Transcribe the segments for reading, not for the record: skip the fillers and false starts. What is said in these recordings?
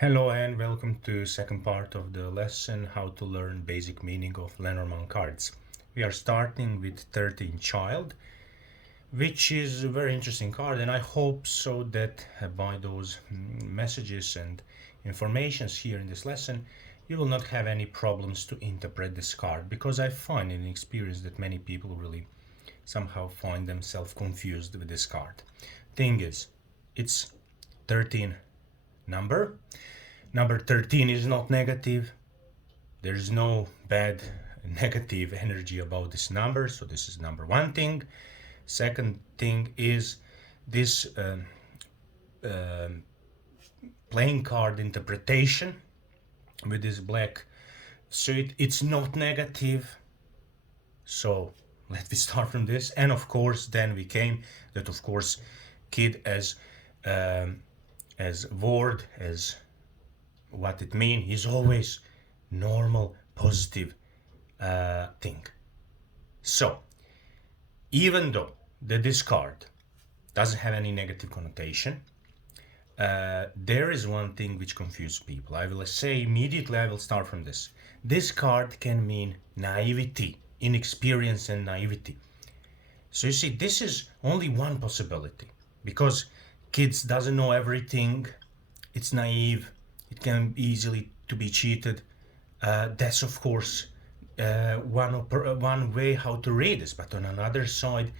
Hello and welcome to second part of the lesson how to learn basic meaning of Lenormand cards. We are starting with 13 child, which is a very interesting card, and I hope so that by those messages and informations here in this lesson you will not have any problems to interpret this card, because I find in experience that many people really somehow find themselves confused with this card. Thing is, it's 13 number. Number 13 is not negative. There's no bad negative energy about this number, so this is number one thing. Second thing is this playing card interpretation with this black, so it's not negative. So let me start from this, and of course then we came that of course kid as word, as what it means, is always normal positive thing. So even though the discard doesn't have any negative connotation, there is one thing which confuses people. I will say immediately, I will start from this. This card can mean naivety, inexperience and naivety. So you see, this is only one possibility, because kids doesn't know everything, it's naive, it can easily to be cheated. That's of course one way how to read this, but on another side,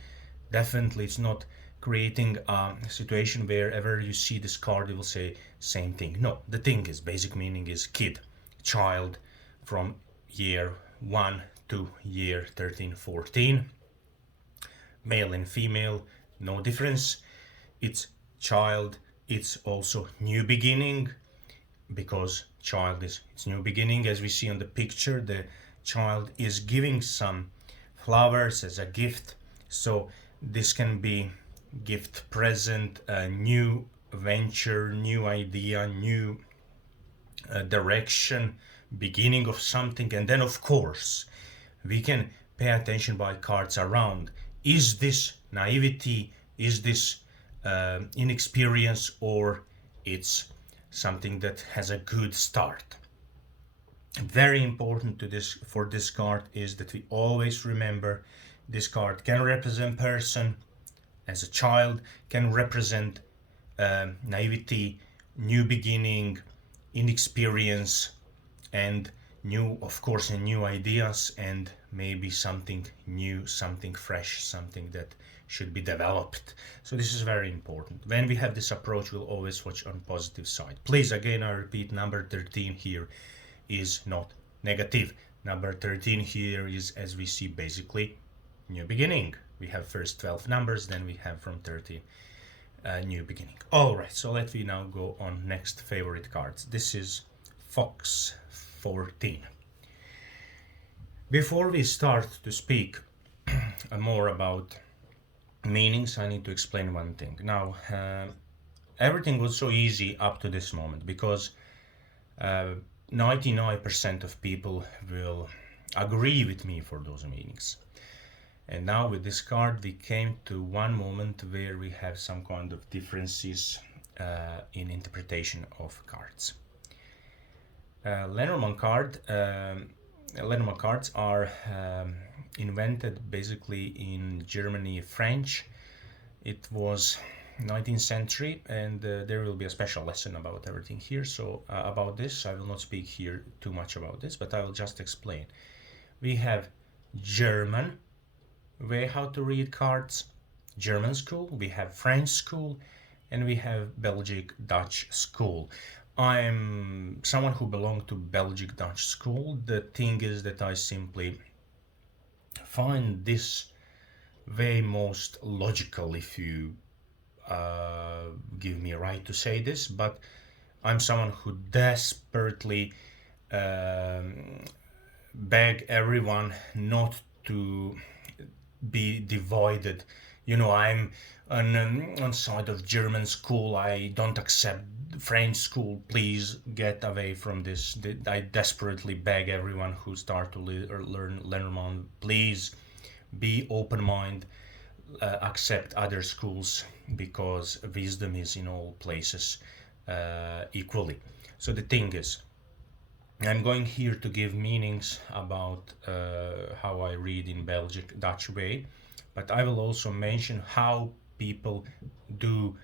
definitely it's not creating a situation wherever you see this card you will say same thing. No, the thing is, basic meaning is kid, child, from year 1 to year 13, 14, male and female, no difference. It's child, it's also new beginning, because child is it's new beginning. As we see on the picture, the child is giving some flowers as a gift, so this can be gift, present, a new venture, new idea, new direction, beginning of something. And then of course we can pay attention by cards around. Is this naivety, is this inexperience, or it's something that has a good start? Very important to this, for this card, is that we always remember this card can represent person as a child, can represent naivety, new beginning, inexperience, and new, of course, and new ideas, and maybe something new, something fresh, something that should be developed. So this is very important. When we have this approach, we'll always watch on positive side. Please, again, I repeat, number 13 here is not negative. Number 13 here is, as we see, basically new beginning. We have first 12 numbers, then we have from 13 new beginning. All right, so let me now go on next favorite cards. This is Fox 14. Before we start to speak more about meanings, I need to explain one thing. Now, everything was so easy up to this moment, because 99% of people will agree with me for those meanings. And now with this card we came to one moment where we have some kind of differences in interpretation of cards. Lenormand cards are invented basically in Germany, French. It was 19th century, and there will be a special lesson about everything here. So about this I will not speak here too much about this, but I will just explain. We have German way how to read cards, German school, we have French school, and we have Belgic Dutch school. I'm someone who belonged to Belgic Dutch school. The thing is that I simply find this way most logical, if you give me a right to say this, but I'm someone who desperately beg everyone not to be divided. You know, I'm on side of German school. I don't accept French school. Please get away from this. I desperately beg everyone who start to learn Lenormand, please be open mind, accept other schools, because wisdom is in all places. equally. So the thing is, I'm going here to give meanings about how I read in Belgic Dutch way, but I will also mention how people do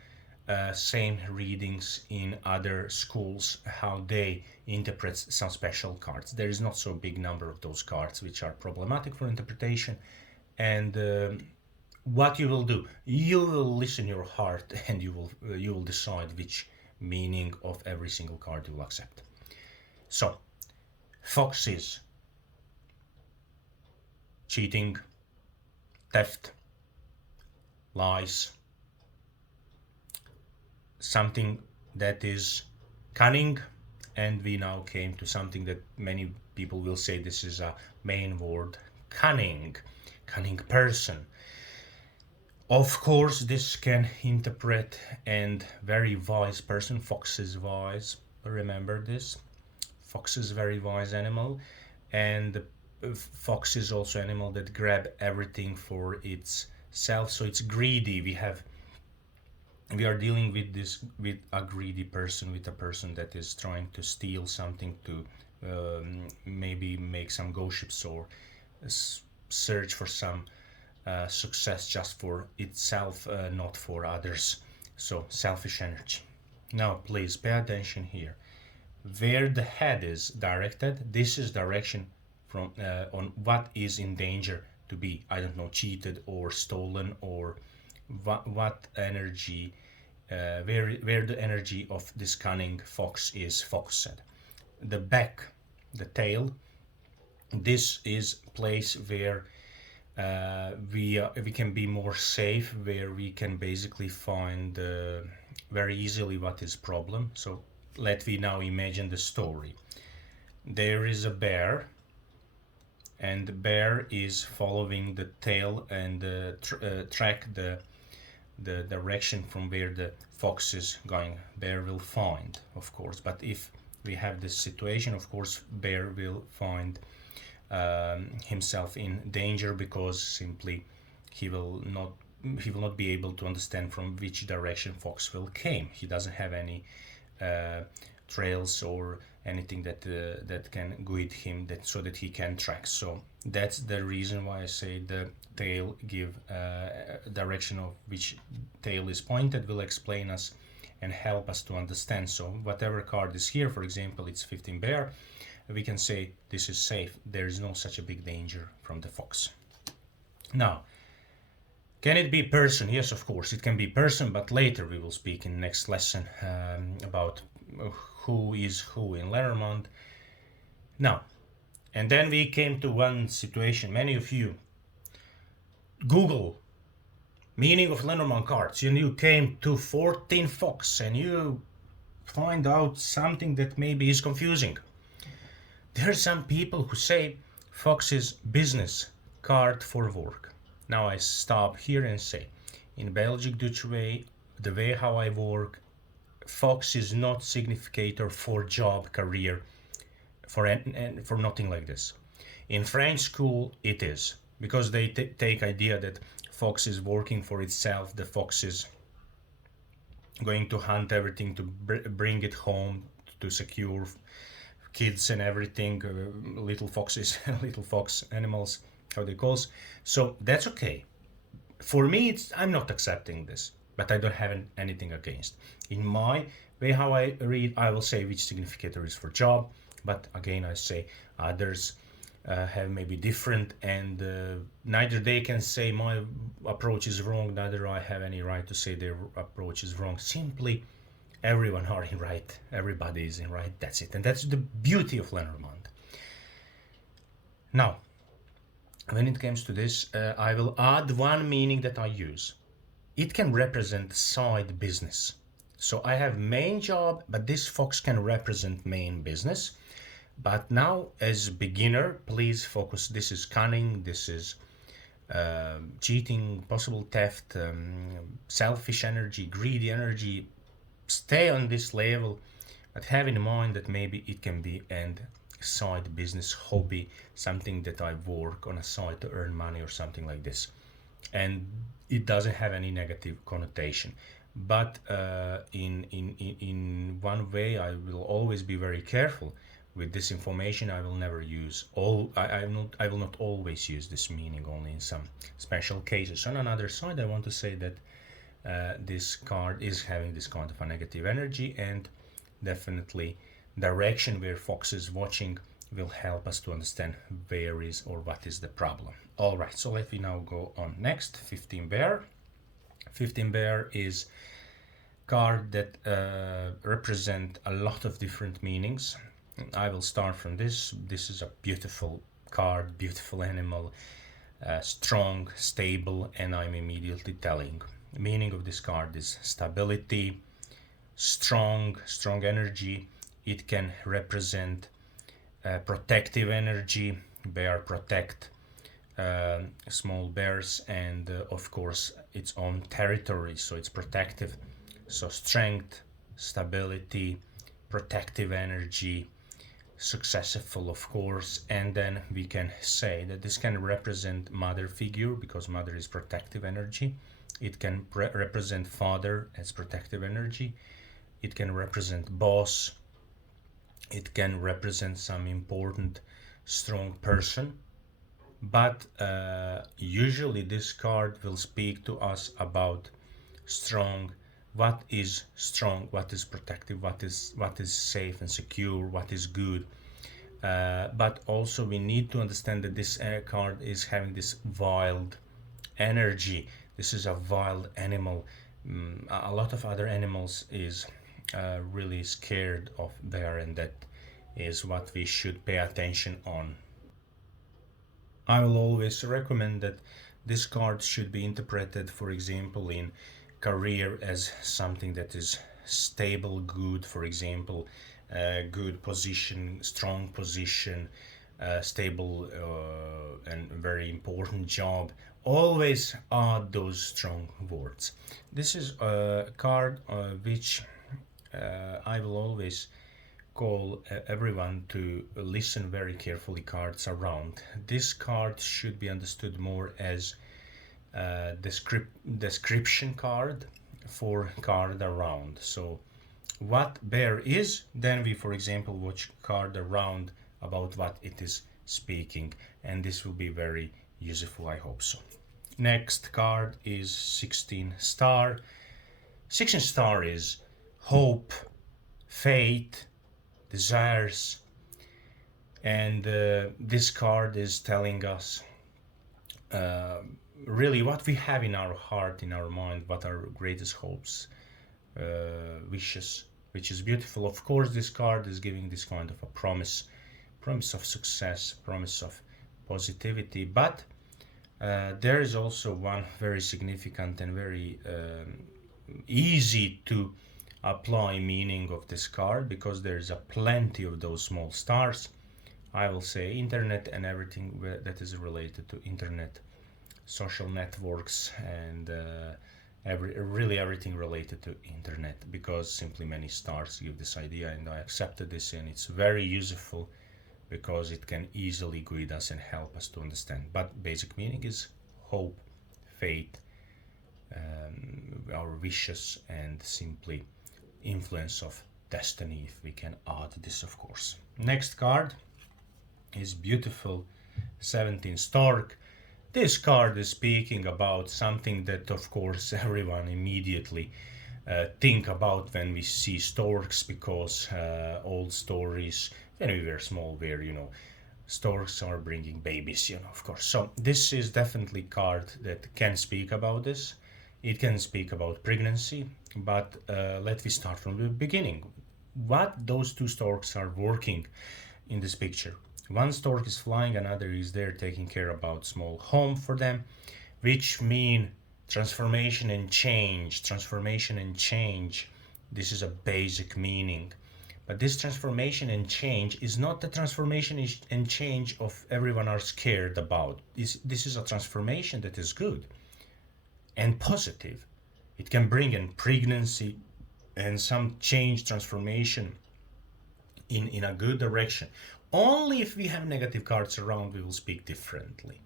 same readings in other schools, how they interpret some special cards. There is not so big number of those cards which are problematic for interpretation, and what you will do, you will listen your heart and you will decide which meaning of every single card you will accept. So foxes, cheating, theft, lies, something that is cunning, and we now came to something that many people will say this is a main word, cunning, cunning person. Of course, this can interpret and very wise person. Fox is wise. Remember this. Fox is very wise animal, and fox is also animal that grab everything for itself. So it's greedy. We are dealing with this, with a greedy person, with a person that is trying to steal something to maybe make some gossips or search for some success just for itself, not for others. So selfish energy. Now please pay attention here. Where the head is directed, this is direction from on what is in danger to be, I don't know, cheated or stolen, or what energy, where the energy of this cunning fox is focused. The back, the tail, this is place where we can be more safe, where we can basically find very easily what is problem. So let me now imagine the story. There is a bear, and the bear is following the tail and track the direction from where the fox is going. Bear will find, of course, but if we have this situation, of course bear will find himself in danger, because simply he will not be able to understand from which direction fox will came. He doesn't have any trails or anything that can guide him, so that he can track. So that's the reason why I say the tail give direction of which tail is pointed will explain us and help us to understand. So whatever card is here, for example, it's 15 bear, we can say this is safe. There is no such a big danger from the fox. Now, can it be person? Yes, of course, it can be person, but later we will speak in next lesson about who is who in Lenormand. Now, and then we came to one situation. Many of you Google meaning of Lenormand cards, and you came to 14 fox, and you find out something that maybe is confusing. There are some people who say fox is business card for work. Now I stop here and say, in Belgic Dutch way, the way how I work, fox is not significator for job, career, for nothing like this. In French school it is, because they take idea that fox is working for itself. The fox is going to hunt everything to bring it home, to secure kids and everything, little foxes, little fox animals, how they call. So that's okay. For me, I'm not accepting this, but I don't have anything against. In my way how I read, I will say which significator is for job, but again I say others have maybe different, and neither they can say my approach is wrong, neither I have any right to say their approach is wrong. Simply everyone are in right, everybody is in right, that's it. And that's the beauty of Lenormand. Now, when it comes to this, I will add one meaning that I use. It can represent side business. So I have main job, but this fox can represent main business. But now, as beginner, please focus. This is cunning, this is cheating, possible theft, selfish energy, greedy energy. Stay on this level, but have in mind that maybe it can be and side business, hobby, something that I work on a side to earn money or something like this. And it doesn't have any negative connotation. But in one way I will always be very careful with this information. I will never use I will not always use this meaning, only in some special cases. On another side, I want to say that this card is having this kind of a negative energy, and definitely direction where fox is watching will help us to understand where is or what is the problem. All right, so let me now go on next. 15 bear. 15 bear is card that represent a lot of different meanings. I will start from this. This is a beautiful card, beautiful animal, strong, stable, and I'm immediately telling the meaning of this card is stability, strong energy. It can represent protective energy. Bear protect small bears and of course its own territory, so it's protective. So strength, stability, protective energy, successful of course. And then we can say that this can represent mother figure, because mother is protective energy. It can represent father as protective energy. It can represent boss. It can represent some important strong person. But usually this card will speak to us about strong. What is strong, what is protective, what is safe and secure, what is good. But also we need to understand that this card is having this wild energy. This is a wild animal. A lot of other animals is really scared of bear, and that is what we should pay attention on. I will always recommend that this card should be interpreted, for example, in career as something that is stable, good, for example, good position, strong position, stable and very important job. Always add those strong words. This is a card which I will always call everyone to listen very carefully cards around. This card should be understood more as description card for card around. So what bear is, then we for example watch card around about what it is speaking, and this will be very useful, I hope so. Next card is 16 star. 16 star is hope, faith, desires, and this card is telling us really what we have in our heart, in our mind, what our greatest hopes, wishes, which is beautiful. Of course, this card is giving this kind of a promise of success, promise of positivity, but there is also one very significant and very easy to apply meaning of this card, because there is a plenty of those small stars. I will say internet and everything that is related to internet, social networks, and really everything related to internet, because simply many stars give this idea, and I accepted this, and it's very useful because it can easily guide us and help us to understand. But basic meaning is hope, faith, our wishes, and simply influence of destiny, if we can add this, of course. Next card is beautiful 17 stork. This card is speaking about something that of course everyone immediately think about when we see storks, because old stories when we were small were, storks are bringing babies, of course. So this is definitely card that can speak about this. It can speak about pregnancy, but let me start from the beginning. What those two storks are working in this picture. One stork is flying, another is there taking care about small home for them, which mean transformation and change. Transformation and change. This is a basic meaning. But this transformation and change is not the transformation and change of everyone are scared about. This is a transformation that is good and positive. It can bring in pregnancy and some change, transformation in a good direction. Only if we have negative cards around, we will speak differently.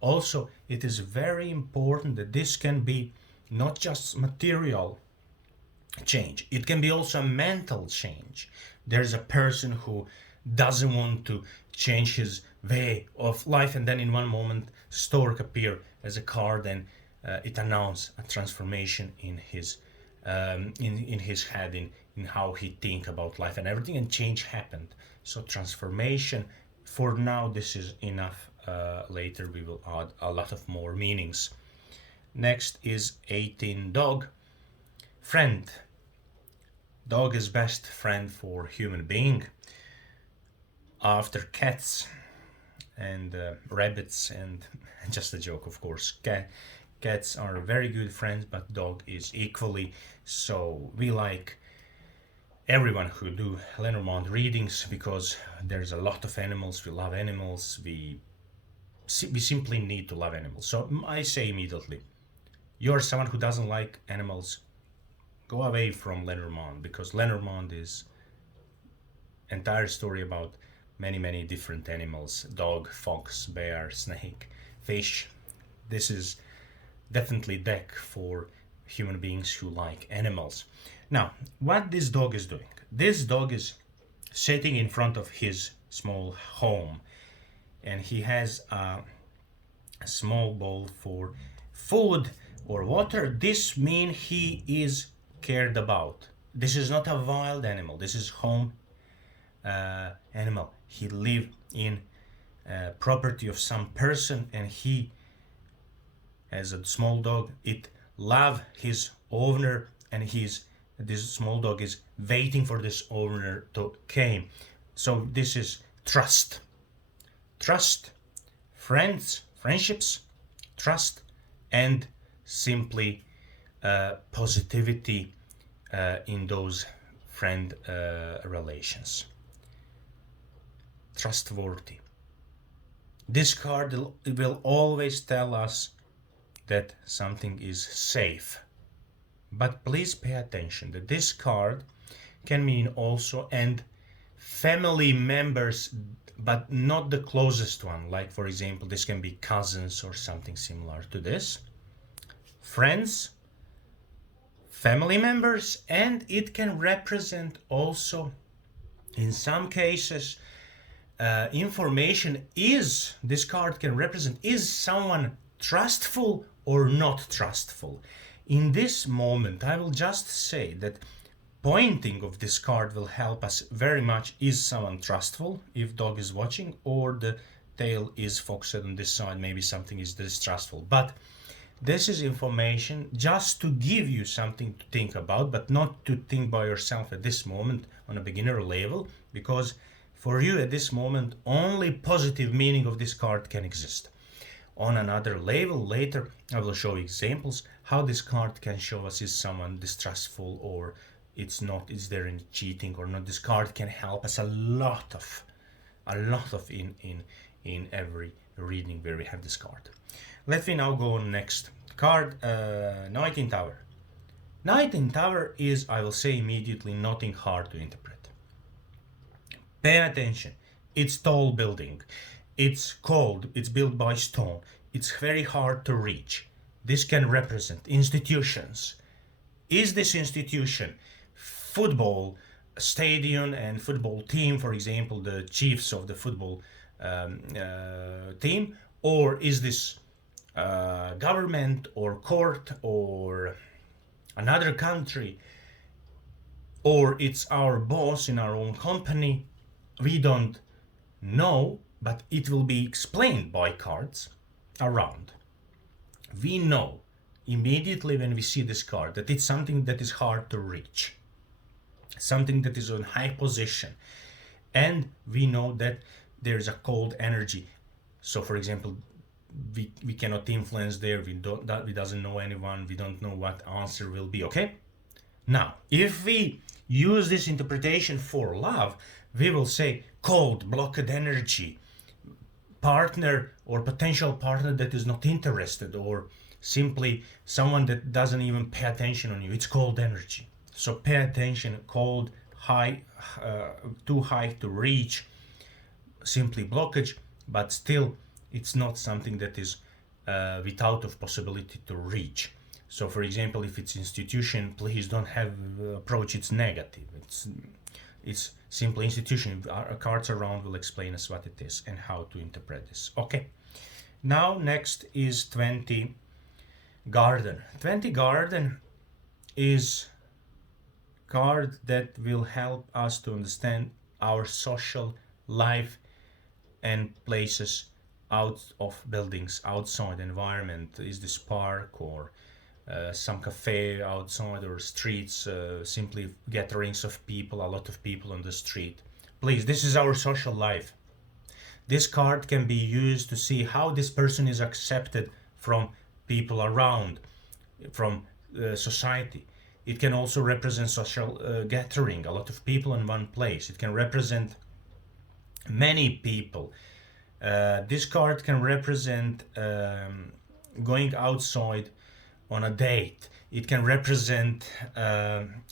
Also, it is very important that this can be not just material, change. It can be also a mental change. There's a person who doesn't want to change his way of life, and then in one moment stork appear as a card, and it announces a transformation in his in his head, in how he think about life and everything, and change happened. So transformation, for now this is enough. Later we will add a lot of more meanings. Next is 18 dog. Friend. Dog is best friend for human being after cats and rabbits, and just a joke, of course. Cats are very good friends, but dog is equally. So we like everyone who do Lenormand readings because there's a lot of animals. We love animals. We simply need to love animals. So I say immediately, you're someone who doesn't like animals, go away from Lenormand, because Lenormand is entire story about many different animals: dog, fox, bear, snake, fish. This is definitely deck for human beings who like animals. Now, what this dog is doing? This dog is sitting in front of his small home, and he has a small bowl for food or water. This means he is cared about. This is not a wild animal. This is home animal. He live in property of some person, and he, as a small dog, it love his owner, and this small dog is waiting for this owner to came. So this is trust, friendships, trust, and simply positivity in those friend relations. Trustworthy. This card will always tell us that something is safe. But please pay attention that this card can mean also and family members, but not the closest one. Like, for example, this can be cousins or something similar to this. Friends, family members, and it can represent also, in some cases, information is, this card can represent, is someone trustful or not trustful. In this moment, I will just say that pointing of this card will help us very much. Is someone trustful if dog is watching, or the tail is focused on this side, maybe something is distrustful. But this is information just to give you something to think about, but not to think by yourself at this moment on a beginner level, because for you at this moment only positive meaning of this card can exist. On another level later I will show examples how this card can show us is someone distrustful or it's not, is there any cheating or not. This card can help us a lot of in every reading where we have this card. Let me now go on next card. Knight in Tower. Knight in Tower is, I will say immediately, nothing hard to interpret. Pay attention. It's tall building. It's cold. It's built by stone. It's very hard to reach. This can represent institutions. Is this institution football stadium and football team, for example, the chiefs of the football team, or is this government or court or another country, or it's our boss in our own company? We don't know, but it will be explained by cards around. We know immediately when we see this card that it's something that is hard to reach, something that is on high position, and we know that there is a cold energy. So for example, we cannot influence there, we doesn't know anyone, we don't know what answer will be. Okay, now if we use this interpretation for love, we will say cold, blocked energy, partner or potential partner that is not interested, or simply someone that doesn't even pay attention on you. It's cold energy. So pay attention. Cold, high, too high to reach, simply blockage, but still it's not something that is without of possibility to reach. So for example, if it's institution, please don't have approach it's negative. It's simply institution. Our cards around will explain us what it is and how to interpret this. Okay. Now next is 20 garden. 20 garden is card that will help us to understand our social life and places out of buildings, outside environment. Is this park or some cafe outside or streets, simply gatherings of people, a lot of people on the street. Please, this is our social life. This card can be used to see how this person is accepted from people around, from society. It can also represent social gathering, a lot of people in one place. It can represent many people. This card can represent going outside on a date. It can represent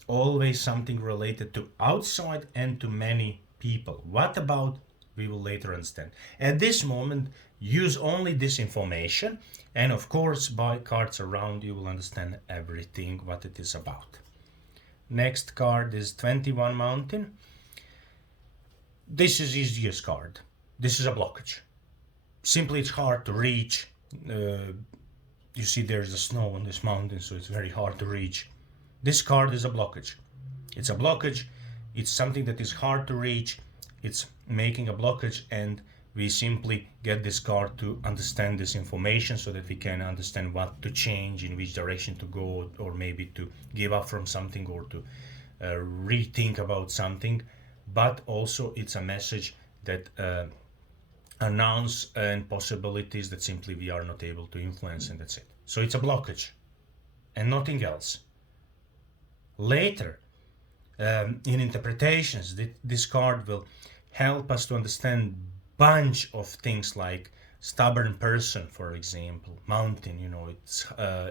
always something related to outside and to many people. What about, we will later understand. At this moment, use only this information, and of course by cards around you will understand everything what it is about. Next card is 21 mountain. This is easiest card. This is a blockage. Simply it's hard to reach. You see there's a snow on this mountain, so it's very hard to reach. This card is a blockage. It's a blockage. It's something that is hard to reach. It's making a blockage, and we simply get this card to understand this information so that we can understand what to change, in which direction to go, or maybe to give up from something or to rethink about something. But also it's a message that announce and possibilities that simply we are not able to influence, and that's it. So it's a blockage and nothing else. Later, in interpretations, this card will help us to understand bunch of things like stubborn person, for example, mountain.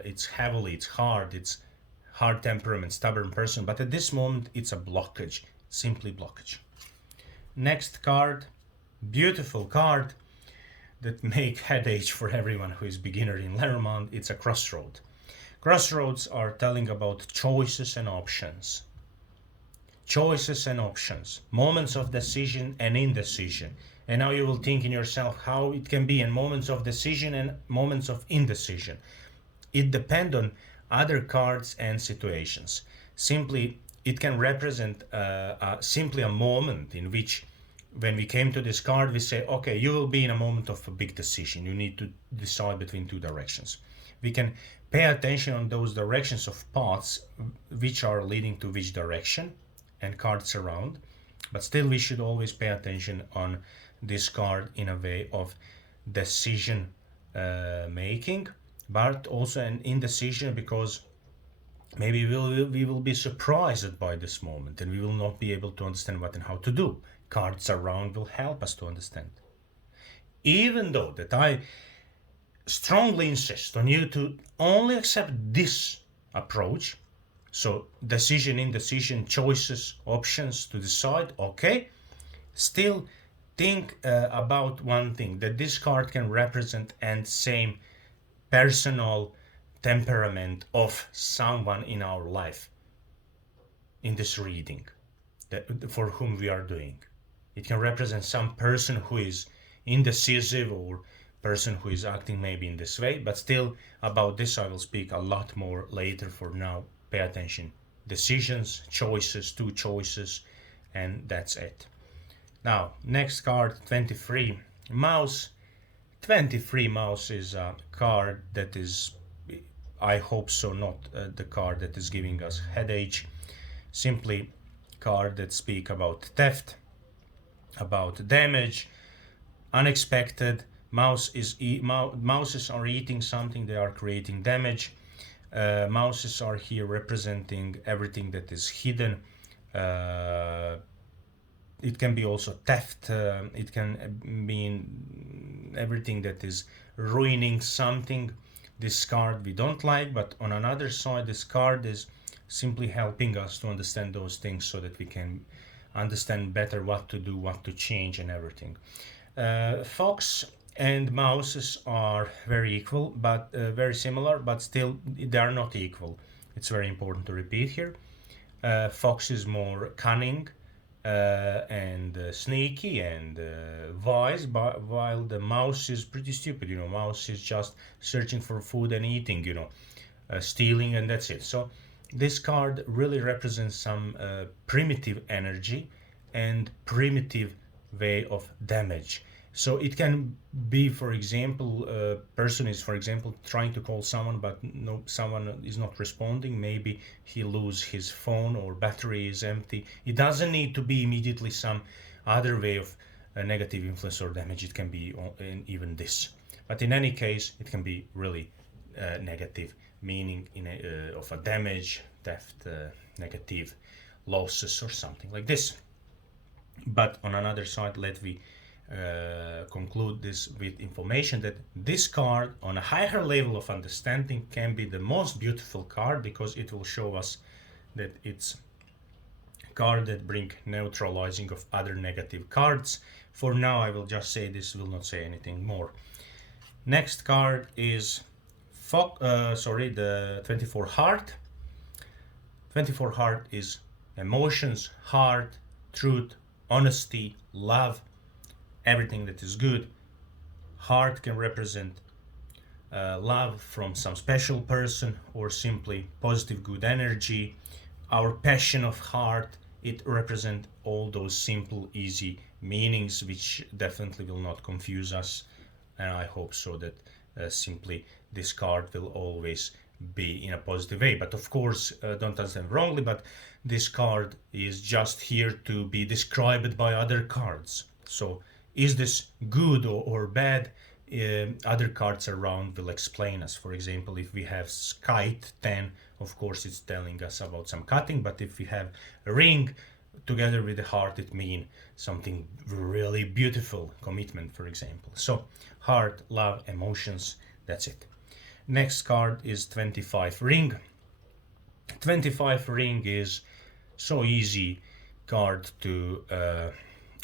It's heavily, it's hard temperament, stubborn person. But at this moment, it's a blockage, simply blockage. Next card. Beautiful card that make headache for everyone who is beginner in Lenormand. It's a crossroad. Crossroads are telling about choices and options. Choices and options, moments of decision and indecision. And now you will think in yourself how it can be in moments of decision and moments of indecision. It depends on other cards and situations. Simply, it can represent simply a moment in which, when we came to this card, we say, okay, you will be in a moment of a big decision. You need to decide between two directions. We can pay attention on those directions of paths which are leading to which direction, and cards around. But still, we should always pay attention on this card in a way of decision making, but also an indecision, because maybe we will be surprised by this moment and we will not be able to understand what and how to do. Cards around will help us to understand. Even though that I strongly insist on you to only accept this approach, so decision, indecision, choices, options to decide, okay, still think about one thing, that this card can represent and same personal temperament of someone in our life in this reading for whom we are doing. It can represent some person who is indecisive or person who is acting maybe in this way, but still about this I will speak a lot more later. For now, pay attention. Decisions, choices, two choices, and that's it. Now, next card, 23, mouse. 23 mouse is a card that is, I hope so, not the card that is giving us headache. Simply card that speak about theft, about damage, unexpected. Mouses are eating something, they are creating damage. Mouses are here representing everything that is hidden. It can be also theft. It can mean everything that is ruining something. This card we don't like, but on another side, this card is simply helping us to understand those things so that we can understand better what to do, what to change, and everything. Fox and mouses are very equal, but very similar, but still they are not equal. It's very important to repeat here. Fox is more cunning and sneaky and wise, but while the mouse is pretty stupid. Mouse is just searching for food and eating. Stealing, and that's it. So this card really represents some primitive energy and primitive way of damage. So it can be, for example, a person is, for example, trying to call someone, but no, someone is not responding. Maybe he lose his phone or battery is empty. It doesn't need to be immediately some other way of negative influence or damage. It can be in even this. But in any case, it can be really negative, meaning of a damage, theft, negative losses or something like this. But on another side, let me conclude this with information that this card on a higher level of understanding can be the most beautiful card, because it will show us that it's a card that bring neutralizing of other negative cards. For now I will just say this, will not say anything more. Next card is the 24 heart. 24 heart is emotions, heart, truth, honesty, love, everything that is good. Heart can represent love from some special person or simply positive good energy. Our passion of heart, it represents all those simple easy meanings which definitely will not confuse us, and I hope so that simply this card will always be in a positive way. But of course, don't understand wrongly, but this card is just here to be described by other cards. So is this good or bad? Other cards around will explain us. For example, if we have kite 10, of course it's telling us about some cutting, but if we have a ring together with the heart, it means something really beautiful, commitment, for example. So heart, love, emotions, that's it. Next card is 25 ring. 25 ring is so easy card to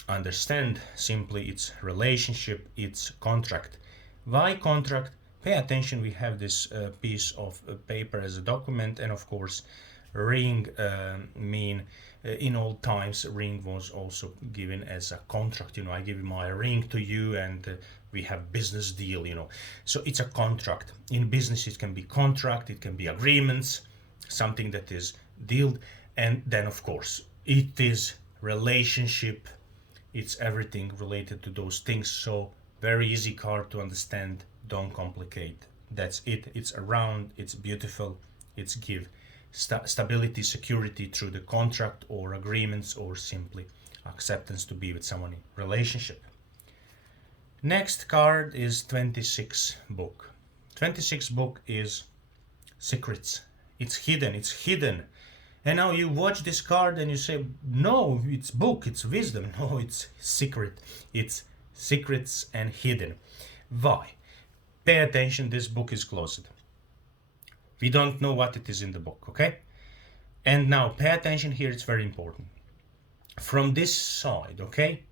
understand. Simply it's relationship, it's contract. Why contract? Pay attention, we have this piece of paper as a document, and of course ring mean in old times ring was also given as a contract. I give my ring to you and we have business deal. So it's a contract. In business it can be contract, it can be agreements, something that is dealt, and then of course it is relationship. It's everything related to those things. So very easy card to understand, don't complicate. That's it. It's around, it's beautiful, it's give stability, security through the contract or agreements or simply acceptance to be with someone in relationship. Next card is 26 book. 26 book is secrets. It's hidden. And now you watch this card and you say, no, it's book, it's wisdom. No, it's secret. It's secrets and hidden. Why? Pay attention, this book is closed. We don't know what it is in the book, okay? And now pay attention here, it's very important. From this side, okay?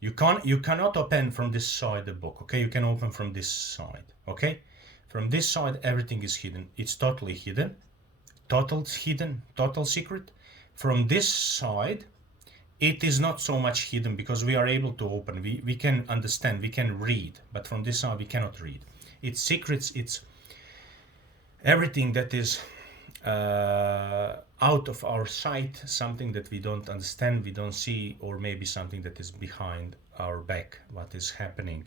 You cannot open from this side the book, okay? You can open from this side, okay? From this side everything is hidden. It's totally hidden. Total hidden, total secret. From this side it is not so much hidden because we are able to open. We can understand, we can read, but from this side we cannot read. It's secrets, it's everything that is out of our sight, something that we don't understand, we don't see, or maybe something that is behind our back, what is happening.